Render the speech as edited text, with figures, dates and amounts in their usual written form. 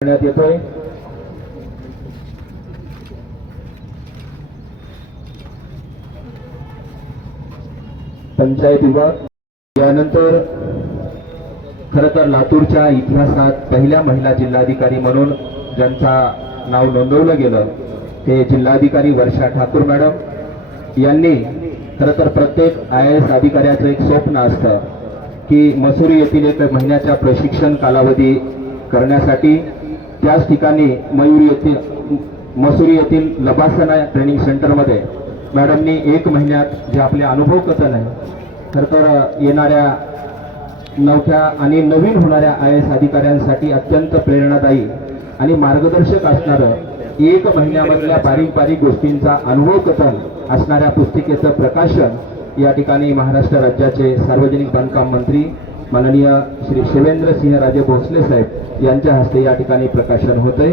करण्यात येतोय। पंचायत विभाग यानंतर खरं तर लातूरच्या इतिहासात पहिल्या महिला जिल्हाधिकारी म्हणून ज्यांचा नाव नोंदवलं गेलं ते जिल्हाधिकारी वर्षा ठाकूर मॅडम यांनी खरं तर प्रत्येक IAS अधिकाऱ्याचं एक स्वप्न असतं की मसुरी येथील एक महिन्याचा प्रशिक्षण कालावधी करण्यासाठी त्याच ठिकाणी मसुरी येथील लबासना ट्रेनिंग सेंटरमध्ये मॅडमनी 1 महिन्यात जे आपले अनुभव कथन आहे खरं तर येणाऱ्या नवख्या आणि नवीन होणाऱ्या IAS अधिकाऱ्यांसाठी अत्यंत प्रेरणादायी आणि मार्गदर्शक असणारं 1 महिन्यामधल्या पारंपरिक गोष्टींचा अनुभव कथन असणाऱ्या पुस्तिकेचं प्रकाशन या ठिकाणी महाराष्ट्र राज्याचे सार्वजनिक बांधकाम मंत्री माननीय श्री शिवेंद्रसिंहराजे भोसले साहेब यांच्या हस्ते या ठिकाणी प्रकाशन होते।